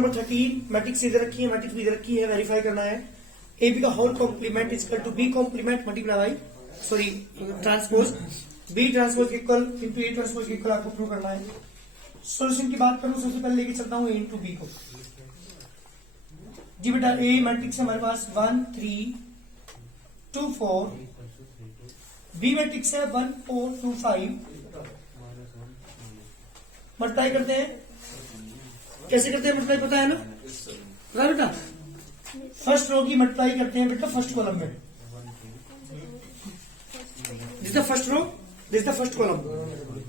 Question number 13 matrix इधर रखी है, मैट्रिक्स भी इधर रखी है, वेरीफाई करना है। ए बी का whole complement is equal to B complement multiply by sorry transpose B transpose equal into A transpose equal आपको प्रूव करना है। सॉल्यूशन की बात करूं सबसे पहले लेके चलता हूं ए इंटू बी को। जी बेटा ए मैट्रिक्स है हमारे पास 1 3 2 4, बी मैट्रिक्स है 1 4 2 5। मल्टीप्लाई करते हैं, कैसे करते हैं मल्टीप्लाई पता है ना? पता है बेटा? फर्स्ट रो की मल्टीप्लाई करते हैं बेटा फर्स्ट कॉलम में। This the first row, this the first column.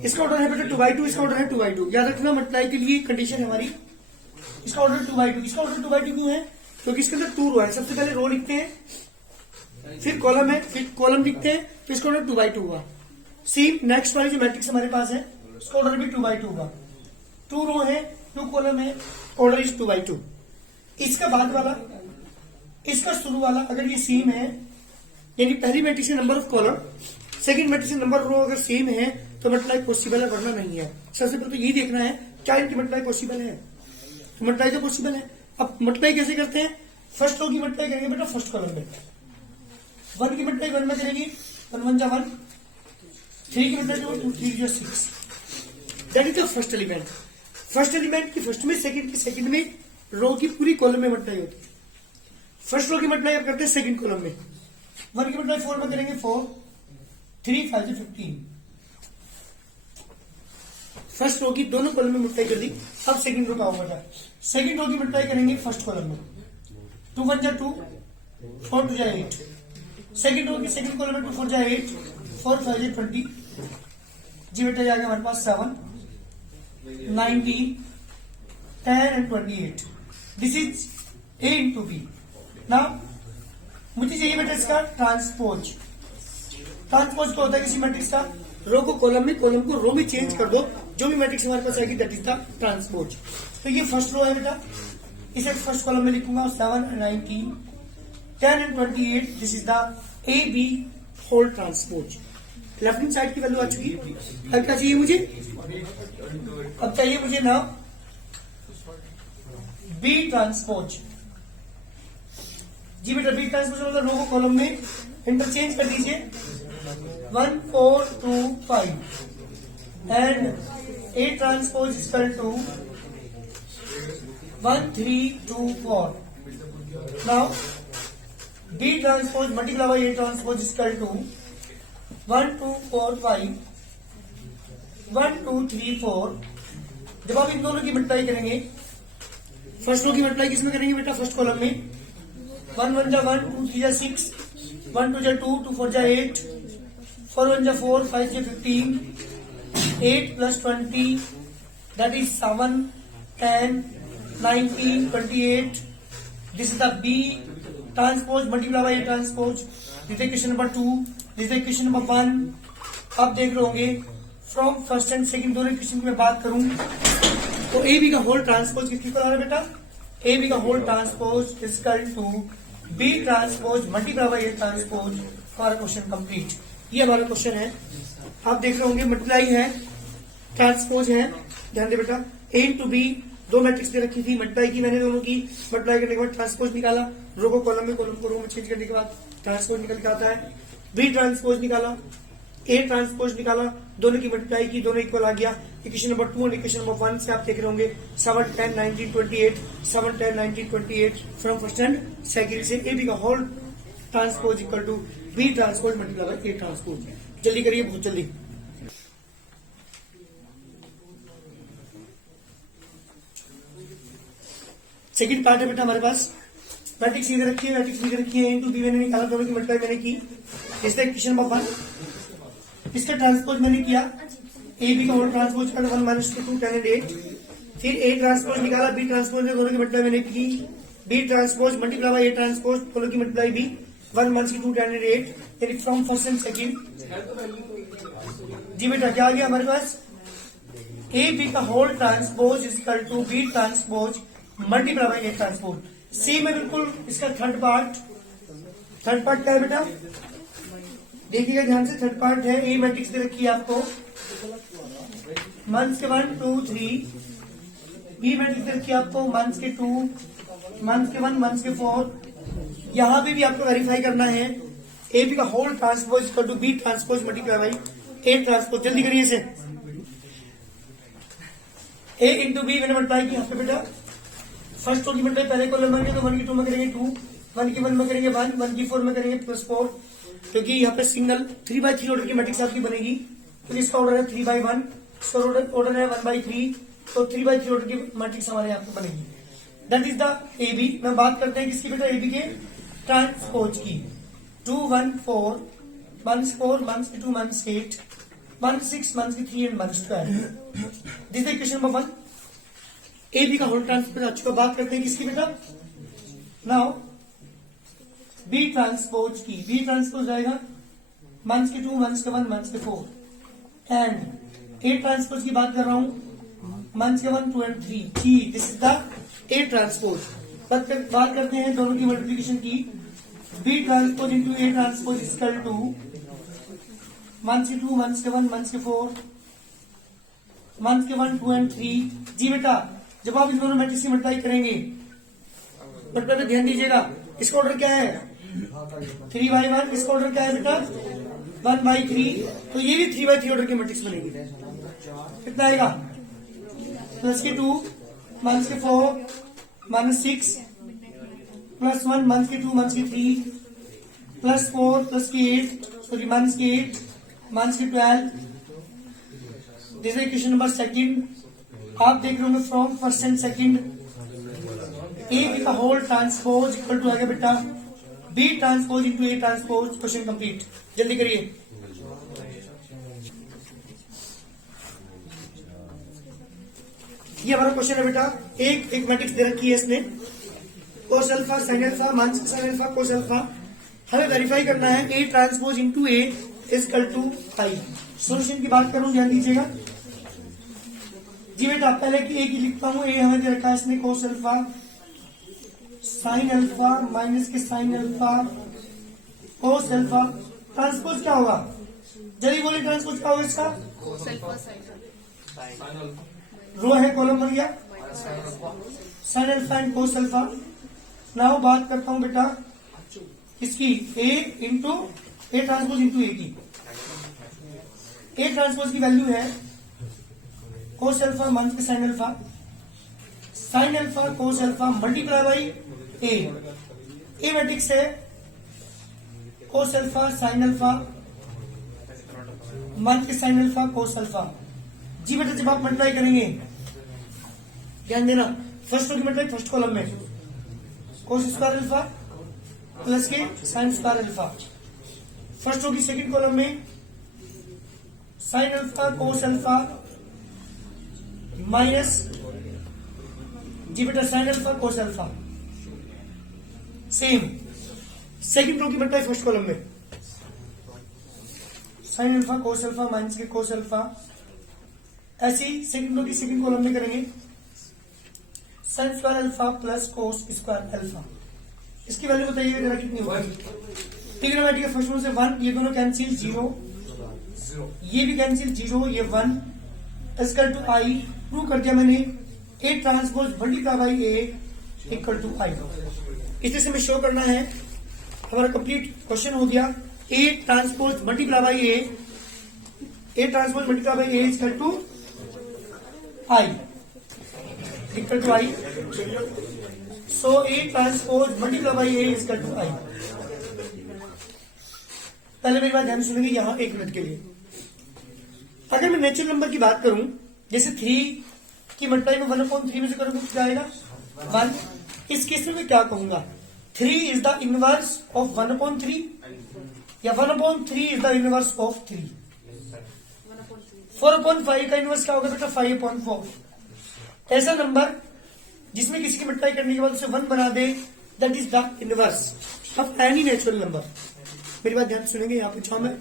इसका ऑर्डर है बेटा 2/2, इसका ऑर्डर है 2/2। याद रखना मल्टीप्लाई के लिए कंडीशन है हमारी, इसका ऑर्डर 2/2। इसका ऑर्डर 2/2 क्यों है? क्योंकि इसके अंदर 2 रो है। सबसे पहले रो लिखते हैं, फिर कॉलम है, फिर कॉलम लिखते हैं, फिर इसका ऑर्डर 2/2 हुआ। सेम नेक्स्ट वाली जो मैट्रिक्स हमारे पास है उसका ऑर्डर भी 2/2 होगा। 2 रो है, 2 कॉलम है, ऑर्डर इज 2/2। इसका बाद वाला, इसका शुरू वाला अगर ये सेम है, यानी पहली मैट्रिक्स का number of column, second matrix का नंबर रो अगर सेम है तो मल्टीप्लाई पॉसिबल है, वरना नहीं है। सबसे पहले तो यही देखना है क्या इनकी मल्टीप्लाई पॉसिबल है। तो मल्टीप्लाई तो पॉसिबल है। अब मल्टीप्लाई कैसे करते हैं? फर्स्ट रो की मल्टीप्लाई करेंगे बेटा फर्स्ट कॉलम में, 1 की मल्टीप्लाई 1 में करेंगे, 1 1 जा 1, 3 की मल्टीप्लाई 2 3 जा 6। That is the first element. First element की फर्स्ट में, सेकंड की सेकंड में, रो की पूरी कॉलम में मल्टीप्लाई होती है। फर्स्ट रो की मल्टीप्लाई आप करते हैं सेकंड कॉलम में, 1 की मल्टीप्लाई 4 में करेंगे 4, 3 5 जा 15। फर्स्ट रो की दोनों कॉलम में मल्टीप्लाई कर दी। अब सेकंड रो का होगा, सेकंड रो की मल्टीप्लाई करेंगे फर्स्ट कॉलम में, 2 1 जा 2, 4 2 जा 8। सेकंड रो की सेकंड कॉलम में 2 4 जा 8, 4 5 जा 20। जी बेटा आ गया हमारे पास 7 19 10 and 28। This is A into B. Now मुझे चाहिए बेटा इसका ट्रांसपोज। ट्रांसपोज क्या होता है किसी मैट्रिक्स का? रो को कॉलम में, कॉलम को रो में चेंज कर दो, जो भी मैट्रिक्स हमारे पास आएगी दैट इज द ट्रांसपोज। तो ये फर्स्ट रो है बेटा, इसे फर्स्ट कॉलम में लिखूंगा 7 19 10 and 28। This is the A B whole transpose. Left hand side की वैल्यू आ चुकी है। अब क्या चाहिए मुझे? अब चाहिए मुझे ना बी ट्रांसपोज। जी बेटा बी ट्रांसपोज मतलब रो को कॉलम में इंटरचेंज कर दीजिए, 1 4 2 5 and A transpose equal to 1 3 2 4। Now B transpose multiply by A transpose equal to 1 2 4 5 1 2 3 4। जब आप इन दोनों की मल्टीप्लाई करेंगे, फर्स्ट रो की मल्टीप्लाई किसमें करेंगे बेटा? फर्स्ट कॉलम में, 1 1 जा 1, 2 3 जा 6, 1 2 जा 2, 2 4 जा 8, 4 1 जा 4, 5 जा 15, 8 plus 20 that is 7 10 19 28। this is the B transpose multiply by A transpose। this is equation number 2, this is equation number 1। आप देख रहे होंगे फ्रॉम फर्स्ट एंड सेकंड दोनों इक्वेशन की मैं बात करूं तो ए बी का होल ट्रांसपोज किसकी आ रहा है बेटा? ए बी का whole transpose equal to B transpose multiply by A transpose. हमारा क्वेश्चन कंप्लीट। ये हमारा क्वेश्चन है। आप देख रहे होंगे मल्टीप्लाई है, ट्रांसपोज है। ध्यान दे बेटा, ए इंटू बी, दो मैट्रिक्स दे रखी थी, मल्टीप्लाई की मैंने दोनों की। मल्टीप्लाई करने के बाद ट्रांसपोज निकाला, रो को कॉलम में, कॉलम को रो में चेंज करने के बाद ट्रांसपोज निकल के आता है। बी ट्रांसपोज निकाला, ए ट्रांसपोज निकाला, दोनों की मल्टीप्लाई की, दोनों इक्वल आ गया। इक्वेशन नंबर 2 और इक्वेशन नंबर 1 से आप देख रहे होंगे 7 10 19 28, 7 10 19 28 फ्रॉम फर्स्ट एंड सेकंड से ए बी का whole transpose equal to B transpose multiply by A transpose. जल्दी करिए, बहुत जल्दी। सेकंड पार्ट है बेटा हमारे पास, मैट्रिक्स इधर रखी है, मैट्रिक्स इधर रखी है, इंटू बी मैंने निकाला, दोनों की मल्टीप्लाई मैंने की। इसका इक्वेशन नंबर 1, इसका ट्रांसपोज मैंने किया, ए बी का होल ट्रांसपोज का 1 माइनस 2 10 and 8। फिर ए ट्रांसपोज निकाला, बी ट्रांसपोज दोनों की मल्टीप्लाई मैंने की, B transpose multiply by A transpose, दोनों की मल्टीप्लाई भी 1 माइनस 2 10 and 8। यानी फ्रॉम फर्स्ट एंड सेकंड। जी बेटा क्या आ गया हमारे पास? ए बी का whole transpose equal to B transpose multiply by A transpose. C में बिल्कुल इसका थर्ड पार्ट क्या है बेटा? देखिएगा ध्यान से, थर्ड पार्ट है, ए मैट्रिक्स दे रखी है आपको, मंथ्स के 1 2 3 बी मैट्रिक्स रखी आपको मंथ्स के 2, मंथ्स के 1, मंथ्स के 4। यहाँ पे भी आपको वेरीफाई करना है ए बी का whole transpose equal to B transpose multiply by A transpose. जल्दी करिए इसे। ए इंटू बी मैंने मल्टीप्लाई किया यहाँ पे बेटा। फर्स्ट रो की मल्टीप्लाई पहले कॉलम में तो 1 की 2 में करेंगे 2, 1 की 1 में करेंगे 1, 1 की 4 में करेंगे +4, क्योंकि यहाँ पे सिंगल 3/3 ऑर्डर की मैट्रिक्स आपकी बनेगी। तो इसका ऑर्डर है 3/1, इसका ऑर्डर है 1/3, तो 3/3 ऑर्डर की मैट्रिक्स हमारे आपको बनेगी। That is the A B. मैं बात करते हैं किसकी बेटा, ए बी के ट्रांसपोज की। 2, 1, 4, 1, 4, 1, 2, 1, 8, 1, 6, 1, 3 and 1, 12। This is equation number 1। A B का होल ट्रांसपोज आ चुका। बात करते हैं किसकी बेटा, नाउ बी ट्रांसपोज की। बी ट्रांसपोज रहेगा मंथ्स के 2, मंथ्स के 1, मंथ्स के 4 एंड ए ट्रांसपोज की बात कर रहा हूं मंथ्स के 1, 2 एंड 3। जी this is the A transpose. बात करते हैं दोनों की मल्टीप्लिकेशन की। B transpose into A transpose equal to मंथ्स के 2, मंथ्स के 1, मंथ्स के 4, मंथ्स के 1, 2 एंड 3। जी बेटा जब आप इन दोनों मैट्रिक्स की मल्टीप्लाई करेंगे मल्टीप्लाई पे ध्यान दीजिएगा। इसका ऑर्डर क्या है 3/1, इसका ऑर्डर क्या है बेटा 1/3, तो ये भी 3/3 ऑर्डर की मैट्रिक्स बनेगी। कितना आएगा प्लस के 2, मंथ्स के 4, -6, +1, मंथ्स के 2, मंथ्स के 3, +4, प्लस के 8, सॉरी मंथ्स के 8, मंथ्स के 12। This is question number 2। आप देख रहे होंगे from first and second. A B का होल ट्रांसपोज इक्वल टू आएगा बेटा B transpose into A transpose. Question complete. जल्दी करिए। ये हमारा क्वेश्चन है बेटा। एक मैट्रिक्स दे रखी है इसने, cos alpha, sine alpha, minus sine alpha, cos alpha. हमें वेरीफाई करना है A transpose into A equal to I. Solution की बात करूं, ध्यान दीजिएगा। जी बेटा पहले की ए की लिखता हूं। ए हमें दे रखा है इसने cos alpha, sine alpha, minus के sine alpha, cos alpha. Transpose क्या होगा, जल्दी बोलिए ट्रांसपोज क्या होगा इसका। रो है कॉलम बन गया sine alpha and cos alpha. Now बात करता हूं बेटा इसकी A into A transpose into A की। ए ट्रांसपोज की वैल्यू है कोस अल्फा माइनस के sine alpha, sine alpha cos alpha multiply by A matrix है cos alpha sine alpha minus के साइन अल्फा कोस अल्फा। जी बेटा जब आप मल्टीप्लाई करेंगे ध्यान देना, फर्स्ट रो की मल्टीप्लाई फर्स्ट कॉलम में कोस स्क्वायर अल्फा प्लस के sine square alpha. First row की सेकंड कॉलम में sine alpha cos alpha minus जी बेटा sine alpha cos alpha. Same second row की मल्टीप्लाई फर्स्ट कॉलम में sine alpha cos alpha minus के cos alpha. ऐसे ही second row की second column में करेंगे sign square alpha plus cos square alpha. इसकी वैल्यू बताइए जरा कितनी होगी। ट्रिग्नोमेट्री के फर्स्ट रो से 1, ये दोनों कैंसिल 0, ये भी कैंसिल 0, ये 1 इक्वल टू आई। प्रूव कर दिया मैंने A transpose multiply by A equal to I. इस तरह से हमें शो करना है। हमारा कंप्लीट क्वेश्चन हो गया। A transpose multiply by A transpose multiply by A equal to I equal to I. So A transpose multiply by A equal to I. पहले मेरी बात ध्यान सुनेंगे यहां 1 मिनट के लिए। अगर मैं नेचुरल नंबर की बात करूं जैसे 3 की मल्टीप्लाई में 1/3 में से करूंगा क्या आएगा 1। इस केस में मैं क्या कहूंगा 3 इज द इनवर्स ऑफ 1/3 या 1/3 इज द इनवर्स ऑफ 3। 4/5 का इनवर्स क्या होगा बेटा 5/4। ऐसा नंबर जिसमें किसी की मल्टीप्लाई करने के बाद उसे 1 बना दे that is the inverse of any natural number. मेरी बात ध्यान सुनेंगे। यहाँ पे मैं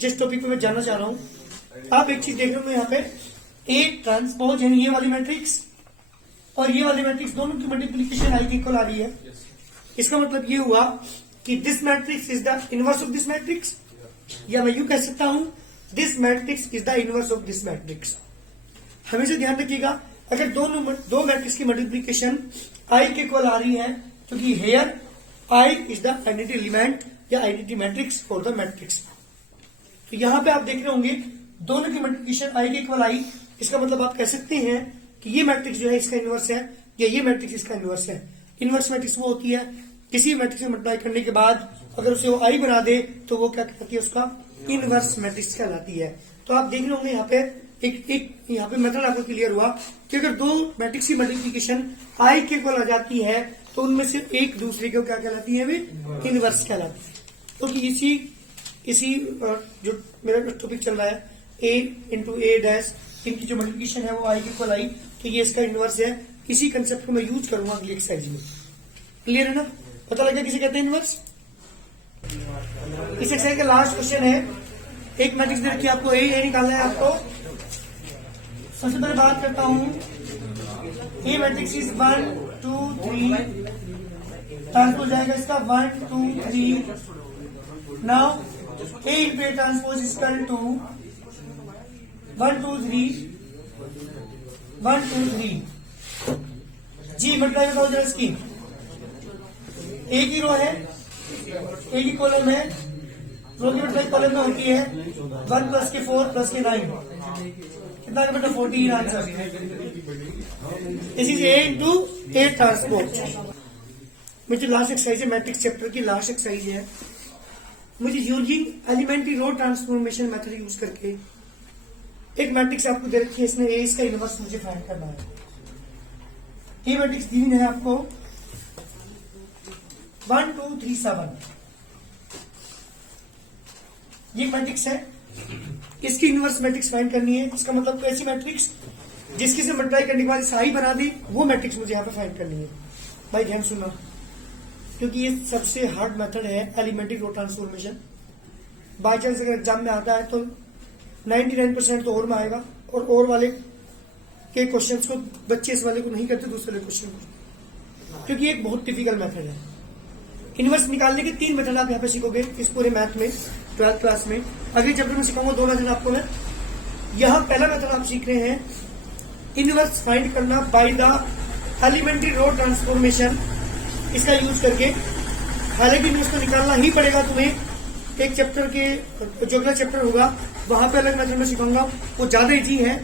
जिस टॉपिक पे मैं जानना चाह रहा हूं आप एक चीज देख रहे हो यहाँ पे ए ट्रांसपोज यानी ये वाली मैट्रिक्स और ये वाली मैट्रिक्स दोनों की मल्टीप्लिकेशन आई की इक्वल आ रही है। इसका मतलब ये हुआ कि this matrix is the inverse of this matrix, या मैं यूं कह सकता हूं this matrix is the inverse of this matrix. हमेशा ध्यान रखिएगा अगर दो मैट्रिक्स की मल्टीप्लीकेशन आई के इक्वल आ रही है, क्योंकि here I is the identity element या identity matrix for the matrix. तो यहां पे आप देख रहे होंगे दोनों की मल्टीप्लीकेशन आई के इक्वल आई, इसका मतलब आप कह सकते हैं कि ये मैट्रिक्स जो है इसका इनवर्स है या ये मैट्रिक्स इसका इनवर्स है। इनवर्स मैट्रिक्स वो होती है किसी मैट्रिक्स में मल्टीप्लाई करने के बाद अगर उसे वो आई बना दे तो वो क्या कहती है, उसका इनवर्स मैट्रिक्स कहलाती है। तो आप देख रहे होंगे यहाँ पे एक यहाँ पे मेथड आपको क्लियर हुआ कि अगर दो मैट्रिक्स की मल्टीप्लीकेशन आई के इक्वल आ जाती है तो उनमें से एक दूसरे को क्या कहलाती है, वे इनवर्स कहलाती है। तो इसी जो मेरा टॉपिक चल रहा है a इंटू ए डैश, इनकी जो मल्टीप्लीकेशन है वो आई के इक्वल आई, तो ये इसका इनवर्स है। इसी कंसेप्ट को मैं यूज करूंगा अगली एक्सरसाइज में। क्लियर है ना? पता लगा किसे कहते हैं इनवर्स। इस एक्सरसाइज का लास्ट क्वेश्चन है, एक मैट्रिक्स दे रखी है आपको, ए निकालना है आपको। सबसे पहले बात करता हूं, ए मैट्रिक्स इज 1 2 3, ट्रांसपोज जाएगा इसका 1 2 3। Now A into A transpose is equal to 1 2 3 1 2 3। जी मल्टीप्लाई बताओ जरा इसकी। ए की रो है, ए की कॉलम है, रो की मल्टीप्लाई कॉलम में होती है 1 प्लस के 4 प्लस के 9, कितना बेटा 14 answer. This is A into A transpose. मुझे लास्ट एक्सरसाइज है, मैट्रिक्स चैप्टर की लास्ट एक्सरसाइज है। मुझे using elementary row transformation method use करके एक मैट्रिक्स आपको दे रखी है, इसमें ए इसका इनवर्स मुझे फाइंड करना है। ए मैट्रिक्स दी है आपको 1 2 3 7, ये मैट्रिक्स है, इसकी इनवर्स मैट्रिक्स फाइंड करनी है। इसका मतलब कोई ऐसी मैट्रिक्स जिसकी से मल्टीप्लाई करने के बाद इसे आई बना दी, वो मैट्रिक्स मुझे यहाँ पे फाइंड करनी है। भाई ध्यान सुनना, क्योंकि ये सबसे हार्ड मेथड है elementary row transformation. By chance अगर एग्जाम में आता है तो 99% तो और में आएगा, और वाले के क्वेश्चंस को बच्चे इस वाले को नहीं करते, दूसरे क्वेश्चन को, क्योंकि एक बहुत टिपिकल मेथड है। इनवर्स निकालने के 3 मेथड आप यहाँ पे सीखोगे इस पूरे मैथ में, 12th क्लास में। अगले चैप्टर में सिखाऊंगा 2 मेथड आपको मैं। यहाँ पहला मेथड आप सीख रहे हैं इनवर्स फाइंड करना by the elementary row transformation, इसका यूज करके। हालांकि इनवर्स तो निकालना ही पड़ेगा तुम्हें। एक चैप्टर के जो अगला चैप्टर होगा वहां पे अलग मेथड में सिखाऊंगा, वो ज्यादा इजी है,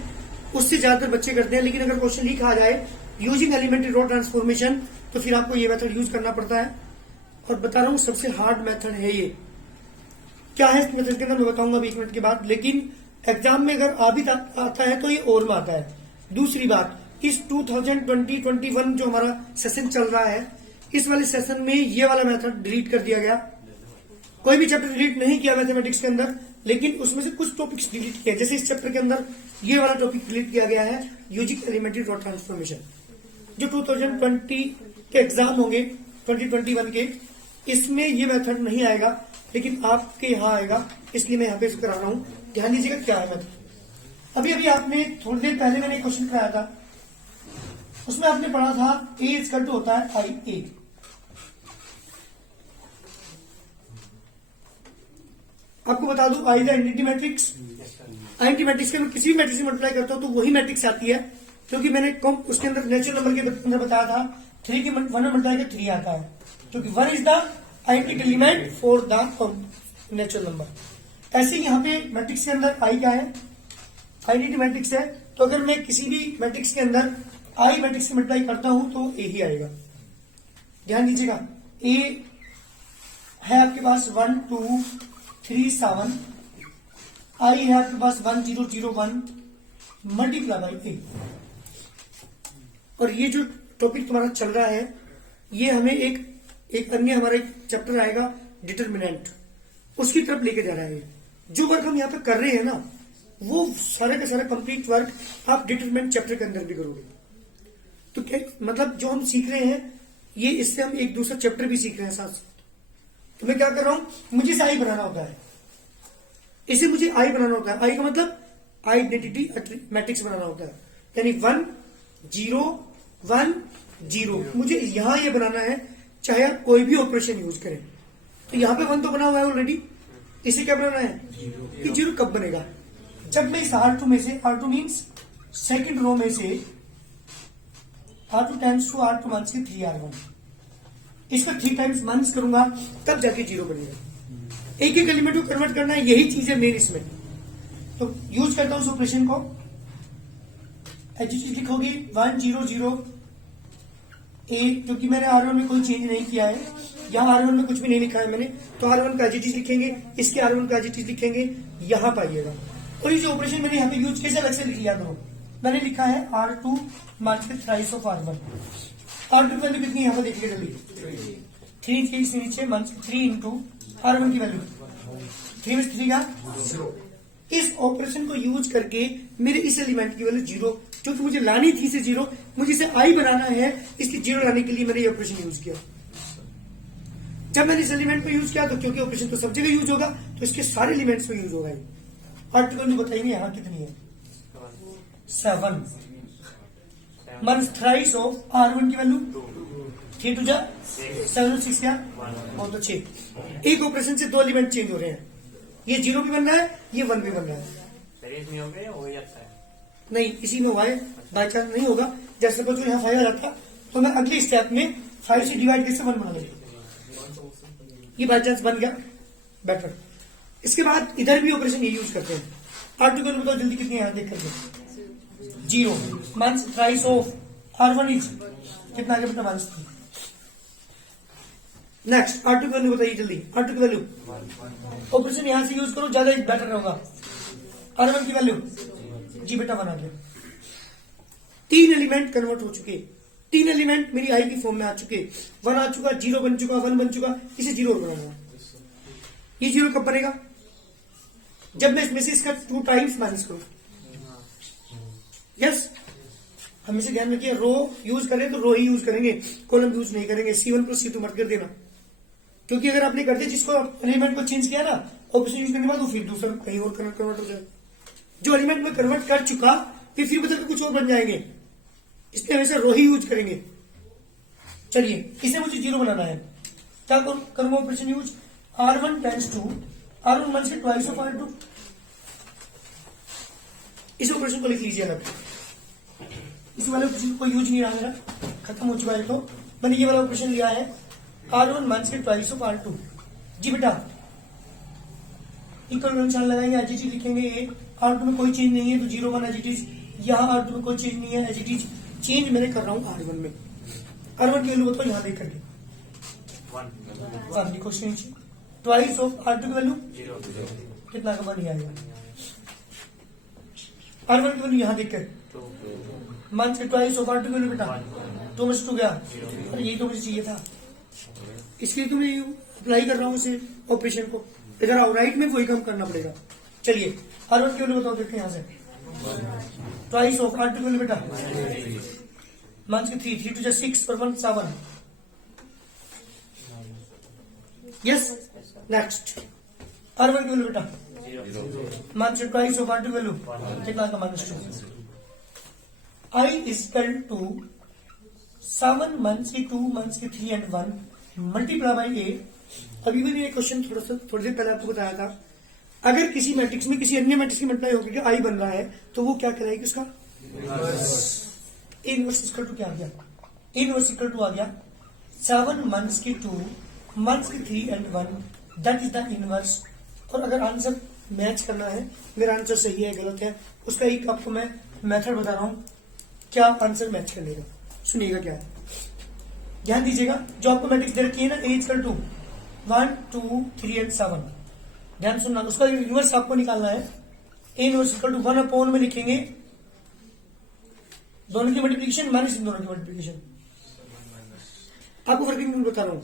उससे ज्यादातर बच्चे करते हैं। लेकिन अगर क्वेश्चन लिखा आ जाए यूजिंग एलिमेंट्री रो ट्रांसफॉर्मेशन तो फिर आपको ये मेथड यूज करना पड़ता है। और बता रहा हूं सबसे हार्ड मेथड है ये। क्या है इस मेथड के अंदर मैं बताऊंगा अभी 1 मिनट के बाद, लेकिन एग्जाम में अगर आ भी आता है तो ये और में आता है। दूसरी बात, इस 2020-21 जो हमारा सेशन चल रहा है, इस वाले सेशन में ये वाला मेथड डिलीट कर दिया गया। कोई भी चैप्टर डिलीट नहीं किया मैथमेटिक्स के अंदर, लेकिन उसमें से कुछ टॉपिक्स डिलीट किए। जैसे इस चैप्टर के अंदर ये वाला टॉपिक डिलीट किया गया है, यूजिंग एलिमेंट्री रो ट्रांसफॉर्मेशन। जो 2020 के एग्जाम होंगे 2021 के, इसमें ये मेथड नहीं आएगा, लेकिन आपके यहाँ आएगा, इसलिए मैं यहाँ पे इसको करा रहा हूँ। ध्यान दीजिएगा क्या है मेथड। अभी आपने थोड़ी देर पहले मैंने एक क्वेश्चन कराया था, उसमें आपने पढ़ा था ए इक्वल टू होता है आई ए। आपको बता दूं I the identity matrix. Identity matrix के अंदर किसी भी मैट्रिक्स से मल्टीप्लाई करता हूं तो वही मैट्रिक्स आती है, क्योंकि मैंने उसके अंदर नेचुरल नंबर के अंदर बताया था 3 के 1 में मल्टीप्लाई कर 3 आता है, क्योंकि 1 is the identity element for the natural number. ऐसे यहाँ पे मैट्रिक्स के अंदर आई क्या है, आइडेंटिटी मैट्रिक्स है। तो अगर मैं किसी भी मैट्रिक्स के अंदर आई मैट्रिक्स से मल्टीप्लाई करता हूं तो ए ही आएगा। ध्यान दीजिएगा, ए है आपके पास 1 2 3 7, आई है आपके पास 1 0 0 1 मल्टीप्लाई बाई ए। और ये जो टॉपिक तुम्हारा चल रहा है, ये हमें एक अन्य हमारा एक चैप्टर आएगा डिटरमिनेंट, उसकी तरफ लेके जा रहा है। जो वर्क हम यहाँ पे कर रहे हैं ना, वो सारे का सारा कंप्लीट वर्क आप डिटरमिनेंट चैप्टर के अंदर भी करोगे। तो क्या मतलब जो हम सीख रहे हैं, ये इससे हम एक दूसरा चैप्टर भी सीख रहे हैं साथ। तो मैं क्या कर रहा हूं, मुझे इसे आई बनाना होता है, इसे मुझे आई बनाना होता है। आई का मतलब आइडेंटिटी मैट्रिक्स बनाना होता है, यानी 1 0 1 0 मुझे यहां ये बनाना है, चाहे आप कोई भी ऑपरेशन यूज करें। तो यहां पे 1 तो बना हुआ है ऑलरेडी, इसे क्या बनाना है कि 0 कब बनेगा, जब मैं इस R2 में से, R2 मीन्स सेकंड रो में से R2 टाइम्स 2 R2 माइनस के 3R1, इसका 3 टाइम्स माइनस करूंगा तब जाके 0 बनेगा। एक एक एलिमेंट को कन्वर्ट करना है, यही चीज है मेन इसमें। तो यूज करता हूं उस ऑपरेशन को, एडजेक्टिव लिखोगे 1 0 0 A, क्योंकि मैंने R1 में कोई चेंज नहीं किया है, यहाँ R1 में कुछ भी नहीं लिखा है मैंने, तो R1 का एडजेक्टिव लिखेंगे, इसके R1 का एडजेक्टिव लिखेंगे, यहाँ पाइएगा। और ये जो ऑपरेशन मैंने यहाँ पे यूज कैसे अलग से लिख लिया करो, मैंने लिखा है R2 माइनस के थ्राइस ऑफ R1। R2 की वैल्यू कितनी यहाँ पर देखिए जल्दी, 3 3 से नीचे माइनस 3 इंटू R1 की वैल्यू 3 में 3 का। इस ऑपरेशन को यूज करके मेरे इस एलिमेंट की वैल्यू 0, क्योंकि मुझे लानी थी इसे 0, मुझे इसे I बनाना है, इसकी 0 लाने के लिए मैंने ये ऑपरेशन यूज किया। जब मैंने इस एलिमेंट को यूज किया तो क्योंकि ऑपरेशन तो सब जगह यूज होगा, तो इसके सारे एलिमेंट्स में यूज होगा। आर्टिकल बताइए यहाँ कितनी है, 7 माइनस थ्राइस ऑफ R1 की वैल्यू 3 2 जा 7 6 क्या, और तो 6। एक ऑपरेशन से 2 एलिमेंट चेंज हो रहे हैं, ये 0 भी बन रहा है, ये 1 भी बन रहा है। नहीं, इसी में हुआ है, बाई चांस नहीं होगा। जैसे सपोज यहाँ 5 आ जाता तो मैं अगले स्टेप में 5 से डिवाइड करके 1 बना लेता, ये बाई चांस बन गया, बेटर। इसके बाद इधर भी ऑपरेशन ये यूज करते हैं। आर्टिकल बताओ जल्दी कितनी है, देख करके 0 minus thrice of R1 is कितना आगे बेटा, माइनस 3। नेक्स्ट आर्टिकल वैल्यू बताइए जल्दी, आर्टिकल वैल्यू ऑपरेशन यहां से यूज करो, ज्यादा बेटर होगा। R1 की वैल्यू जी बेटा 1 आ गया। 3 एलिमेंट कन्वर्ट हो चुके, 3 एलिमेंट मेरी आई की फॉर्म में आ चुके, 1 आ चुका, 0 बन चुका, 1 बन चुका, इसे 0 और बनाऊंगा। ये 0 कब बनेगा, जब मैं इसमें से इसका 2 टाइम्स माइनस करूं। यस, हम इसे ध्यान रखिए, रो यूज करें तो रो ही यूज करेंगे, कॉलम यूज नहीं करेंगे। C1 प्लस C2 मत कर देना, क्योंकि अगर आपने कर दिया जिसको एलिमेंट को चेंज किया ना ऑपरेशन यूज करने के बाद, वो फिर दूसरा कहीं और कन्वर्ट हो जाए। जो एलिमेंट में कन्वर्ट कर चुका फिर बदल के कुछ और बन जाएंगे, इसलिए हमेशा रो ही यूज करेंगे। चलिए, इसे मुझे 0 बनाना है, क्या करूंगा operation use, R1 times 2 R1 minus के ट्वाइस ऑफ R2। इस ऑपरेशन को लिख लीजिए अलग, इस वाले ऑपरेशन को यूज नहीं रहा मेरा, खत्म हो चुका है। तो मैंने ये वाला ऑपरेशन लिया है, R1 माइनस के ट्वाइस ऑफ R2। जी बेटा, इक्वल का निशान लगाएंगे, एडजेक्टिव लिखेंगे, R2 में कोई चेंज नहीं है तो 0 1 एडजेक्टिव, यहाँ R2 में कोई चेंज नहीं है, एडजेक्टिव चेंज मैंने कर रहा हूँ R1 में। R1 की वैल्यू बताओ यहाँ देख करके, 1 लिखो नीचे, ट्वाइस ऑफ R2 की वैल्यू कितना का 1 आएगा। R1 की वैल्यू यहाँ देख कर, माइनस के ट्वाइस ऑफ R2 की वैल्यू बेटा 2 में से 2 गया, अरे यही तो मुझे चाहिए था, इसलिए तो मैं अप्लाई कर रहा हूँ इसे ऑपरेशन को। इधर आओ, राइट में वही काम करना पड़ेगा। चलिए, R1 की वैल्यू बताओ, देखते हैं यहाँ से, ट्वाइस ऑफ R2 की वैल्यू बेटा माइनस के 3 3 2 6 और 1 7। यस, नेक्स्ट R1 की वैल्यू बेटा माइनस के ट्वाइस ऑफ R2 की वैल्यू कितना का, -2। I is equal to 7 minus के 2 माइनस के 3 एंड 1 मल्टीप्लाई बाई 8। अभी मैंने ये क्वेश्चन थोड़ी देर पहले आपको बताया था, अगर किसी मैट्रिक्स में किसी अन्य मैट्रिक्स की मल्टीप्लाई होकर I बन रहा है तो वो क्या कहलाएगी, उसका इनवर्स इक्वल टू क्या आ गया, इनवर्स इक्वल टू आ गया 7 माइनस के 2 माइनस के 3 and 1, that is the inverse. और अगर आंसर मैच करना है, मेरा आंसर सही है गलत है, उसका एक आपको मैं मेथड बता रहा हूं, क्या आंसर मैच करने का। सुनिएगा क्या है, ध्यान दीजिएगा। जो आपको मैट्रिक्स दे रखी है ना, A इक्वल टू 1 2 3 एंड 7, ध्यान सुनना, उसका इनवर्स आपको निकालना है। A inverse equal to 1 upon में लिखेंगे दोनों की मल्टीप्लिकेशन माइनस इन दोनों की मल्टीप्लिकेशन, आपको वर्किंग रूल बता रहा हूं।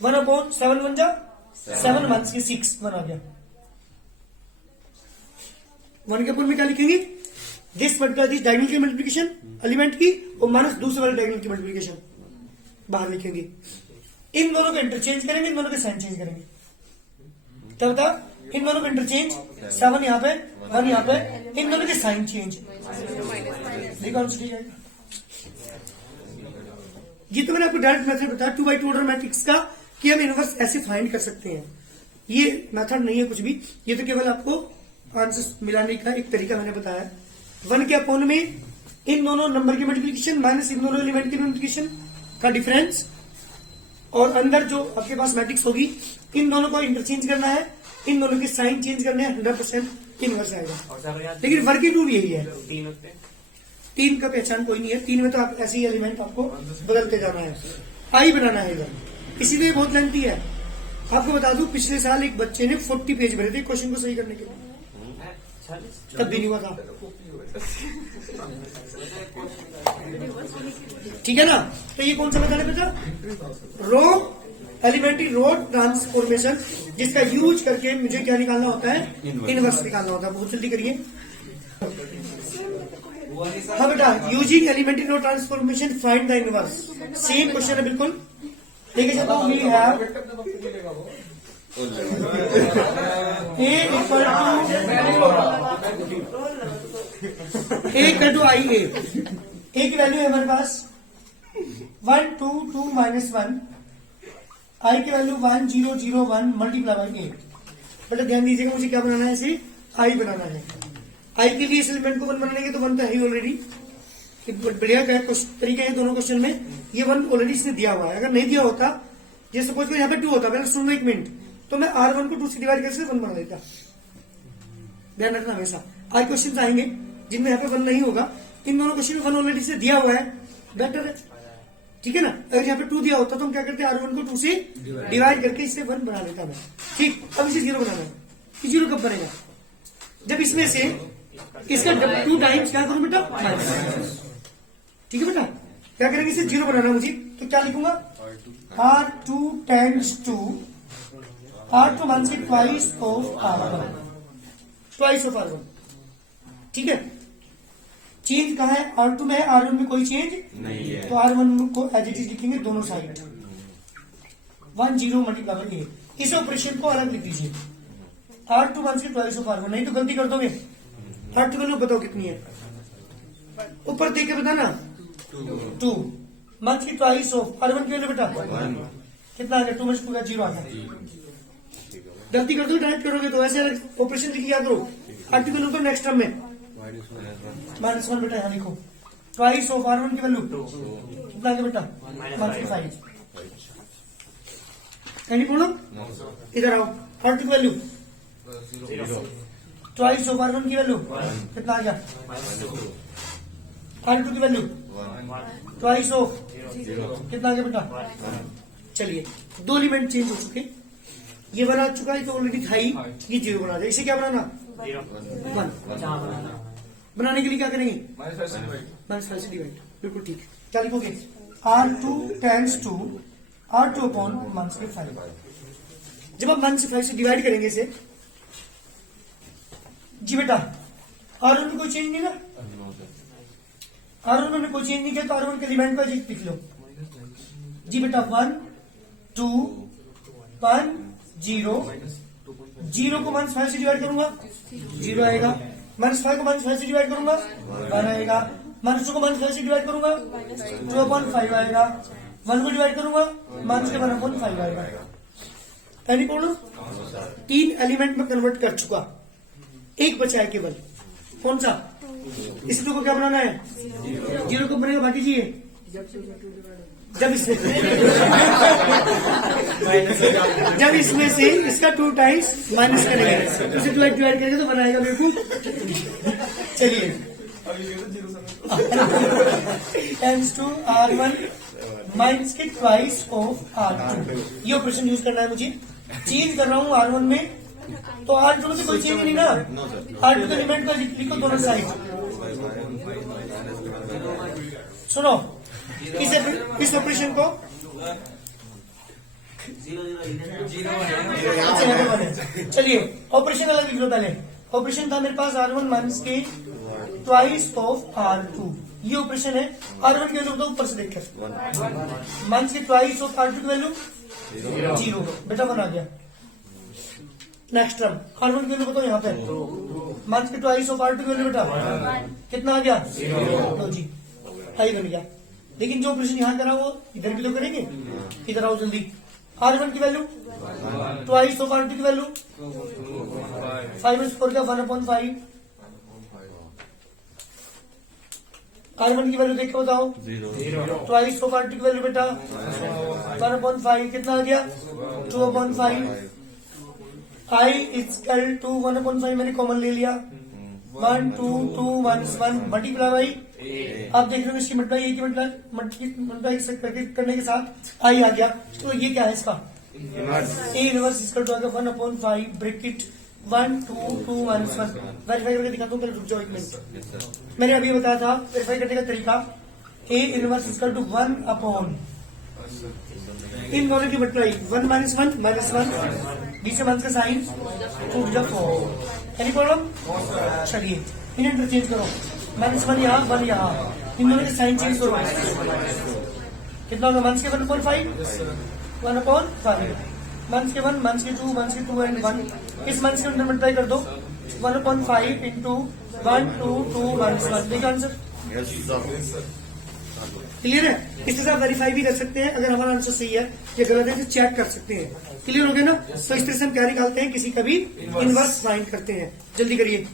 1 अपॉन 7 बन जा 7 माइनस के 6 1 आ गया। 1 के अपॉन में क्या लिखेंगे, दिस मल्टीप्लाई दिस, डायगोनल की मल्टीप्लिकेशन एलिमेंट की, और माइनस दूसरे वाले डायगोनल की मल्टीप्लिकेशन बाहर लिखेंगे। इन दोनों को इंटरचेंज करेंगे, इन दोनों के साइन चेंज करेंगे, क्या बता, इन दोनों को इंटरचेंज, 7 यहाँ पे 1 यहाँ पे, इन दोनों के साइन चेंज, ये तो मैंने आपको डायरेक्ट मेथड बताया 2 by 2 ऑर्डर मैट्रिक्स का, कि हम इनवर्स ऐसे फाइंड कर सकते हैं। ये मेथड नहीं है कुछ भी, ये तो केवल आपको आंसर मिलाने का एक तरीका मैंने बताया। 1 के अपॉन में इन दोनों नंबर की मल्टीप्लिकेशन माइनस इन दोनों एलिमेंट की मल्टीप्लिकेशन का डिफरेंस, और अंदर जो आपके पास मैट्रिक्स होगी इन दोनों को इंटरचेंज करना है, इन दोनों के साइन चेंज करने हैं, 100% इनवर्स आएगा। लेकिन वर्किंग रूल यही है, 3 का पहचान कोई नहीं है, 3 में तो आप ऐसे ही एलिमेंट आपको बदलते जाना है, आई बनाना है इधर। इसीलिए बहुत लेंथी है। आपको बता दूं पिछले साल एक बच्चे ने 40 पेज भरे थे क्वेश्चन को सही करने के लिए, तब भी नहीं हुआ था। ठीक है ना। तो ये कौन सा मेथड है बेटा? रो एलिमेंट्री रो ट्रांसफॉर्मेशन, जिसका यूज करके मुझे क्या निकालना होता है? इनवर्स निकालना होता है। बहुत जल्दी करिए। हाँ बेटा, using elementary row transformation find the inverse. Same question है बिल्कुल। लेके चलता हूँ। We have A equal to I A की वैल्यू है हमारे पास 1 2 2 माइनस 1, आई की वैल्यू 1 0 0 1 मल्टीप्लाई बाई ए। बेटा ध्यान दीजिएगा, मुझे क्या बनाना है? इसे आई बनाना है। आई के लिए इस एलिमेंट को 1 बनाने के तो 1 तो है ही ऑलरेडी। बढ़िया तरीका है दोनों क्वेश्चन में, ये 1 ऑलरेडी इसने दिया हुआ है। अगर नहीं दिया होता, जैसे सपोज यहाँ पे 2 होता, पहले सुनना 1 मिनट, तो मैं R1 को 2 से डिवाइड करके 1 बना देता। ध्यान रखना हमेशा। आज क्वेश्चन आएंगे जिनमें यहाँ पे 1 नहीं होगा, इन दोनों क्वेश्चन में 1 ऑलरेडी से दिया हुआ है, बेटर है। ठीक है ना। अगर यहाँ पे 2 दिया होता तो हम क्या करते हैं? R1 को 2 से डिवाइड करके इससे 1 बना लेता मैं। ठीक, अब इसे 0 बनाना है। 0 कब बनेगा? जब इसमें से इसका 2 टाइम्स क्या करूं बेटा? माइनस। ठीक है बेटा, क्या करेंगे? इसे 0 बनाना मुझे, तो क्या लिखूंगा? R2 टेंड्स टू R2 मान से twice of R1, twice of R1। ठीक है। चेंज कहाँ है? R2 में है, R1 में कोई चेंज नहीं है, तो R1 को एज इट इज लिखेंगे दोनों साइड। 1 0 मल्टीप्लाई बाई ए। इस ऑपरेशन को अलग लिख दीजिए। R2 मान से ट्वाइस ऑफ R1, नहीं तो गलती कर दोगे। R2 की वैल्यू बताओ कितनी है? ऊपर देख के बताना। 2 मान से ट्वाइस ऑफ R1 की वैल्यू बेटा 1। कितना आ गया? 2 में से 2 का 0 आ गया। गलती कर दो, डायरेक्ट करोगे तो ऐसे ऑपरेशन लिख लिया करो। R2 की वैल्यू तो नेक्स्ट टर्म में -1 बेटा यहाँ लिखो। ट्वाइस ऑफ R1 की वैल्यू कितना आ गया बेटा? -5। यानी बोलो इधर आओ। R2 की वैल्यू ट्वाइस ऑफ R1 की वैल्यू कितना आ गया? R2 की वैल्यू ट्वाइस ऑफ कितना आ गया बेटा? चलिए, 2 एलिमेंट चेंज हो चुके। ये बना चुका है तो ऑलरेडी था ही, ये 0 बना दे। इसे क्या बनाना? 1 बनाने के लिए क्या करेंगे? -5 से डिवाइड। बिल्कुल ठीक। क्या लिखोगे? R2 tends to R2 upon -5। जब आप -5 से डिवाइड करेंगे इसे, जी बेटा R1 में कोई चेंज नहीं ना? R1 में कोई चेंज नहीं किया तो R1 के एलिमेंट को लिख लो। जी बेटा 1 2 1 0 0 को -5 से डिवाइड करूंगा 0 आएगा। -5 को -5 से डिवाइड करूंगा 1 आएगा। -2 को -5 से डिवाइड करूंगा 2/5 आएगा। 1 को डिवाइड करूंगा -1/5 आएगा। यानी बोलो 3 एलिमेंट में कन्वर्ट कर चुका, एक बचा है केवल। कौन सा? इस 2 को क्या बनाना है? 0 को बनेगा बाकी जी जब इसमें से इसका 2 टाइम्स माइनस करेंगे, उसे डिवाइड करेंगे तो बनाएगा बिल्कुल। चलिए, टेंड्स टू R1 माइनस के ट्वाइस ऑफ R2। ये ऑपरेशन यूज करना है मुझे। चेंज कर रहा हूँ R1 में, तो R2 में तो कोई चेंज नहीं ना। R2 के एलिमेंट का लिखो दोनों साइड। सुनो, इस ऑपरेशन को चलिए ऑपरेशन अलग लिख लो। पहले ऑपरेशन था मेरे पास R1 माइनस के ट्वाइस ऑफ R2। ये ऑपरेशन है। R1 की वैल्यू बताओ ऊपर से देखकर। माइनस के ट्वाइस ऑफ R2 की वैल्यू 0 बेटा बना गया। नेक्स्ट टर्म R1 की वैल्यू बताओ यहाँ पे। माइनस के ट्वाइस ऑफ R2 की वैल्यू बेटा कितना आ गया? 0 जी, आई बन गया। लेकिन जो ऑपरेशन यहाँ करा वो इधर भी तो करेंगे। इधर आओ जल्दी। R1 की वैल्यू ट्वाइस ऑफ R2 की वैल्यू 5 स्क्वायर का 1/5। R1 की वैल्यू देख के बताओ। 0 ट्वाइस ऑफ R2 की वैल्यू बेटा 1/5 कितना आ गया 2/5। I इक्वल टू 1/5 मैंने कॉमन ले लिया 1 2 2 1 मल्टीप्लाई बाई। अब देख रहे हो इसकी मल्टीप्लाई की मल्टीप्लाई करने के साथ I आ गया। तो ये क्या है इसका A इनवर्स इक्वल टू आ गया 1/5 ब्रैकेट 1 2 2 1 वेरीफाई करके दिखाता हूँ। पहले रुक जाओ एक मिनट। मैंने अभी बताया था वेरीफाई करने का तरीका A इनवर्स इक्वल टू 1/, इन दोनों की मल्टीप्लाई 1 - 1 -1 बीच में का sine 2 to the 4। Any problem? चलिए इन्हें इंटरचेंज करो -1 यहाँ 1 यहाँ, इन दोनों के साइन चेंज करो। कितना होगा 1 के 1/5 1/5 1 के 1 1 के 2 1 के 2 एंड 1 इस 1 के अंदर मल्टीप्लाई कर दो 1/5 इंटू 1 2 2 1 देखिए आंसर क्लियर है। इसके साथ वेरीफाई भी कर सकते हैं अगर हमारा आंसर सही है या गलत है तो चेक कर सकते हैं। क्लियर हो गया ना। तो इस तरह से हम क्या निकालते हैं किसी का भी इनवर्स फाइंड करते हैं। जल्दी करिए। एक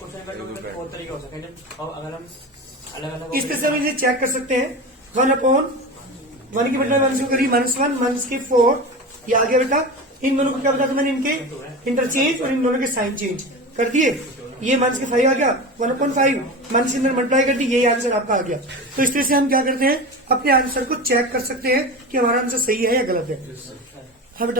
क्वेश्चन का और तरीका हो सकता है और अगर हम अलग अलग इस तरह से हम इसे चेक कर सकते हैं 1/1 की बेटा 1 से करिए -1 1 के 4 ये आ गया बेटा। इन दोनों को क्या बताया था मैंने इनके इंटरचेंज और इन दोनों के साइन चेंज कर दिए। ये -5 आ गया 1/5 -, के अंदर मल्टीप्लाई कर दी ये आंसर आपका आ गया। तो इस तरह से हम क्या करते हैं अपने आंसर को चेक कर सकते हैं कि हमारा आंसर सही है या गलत है।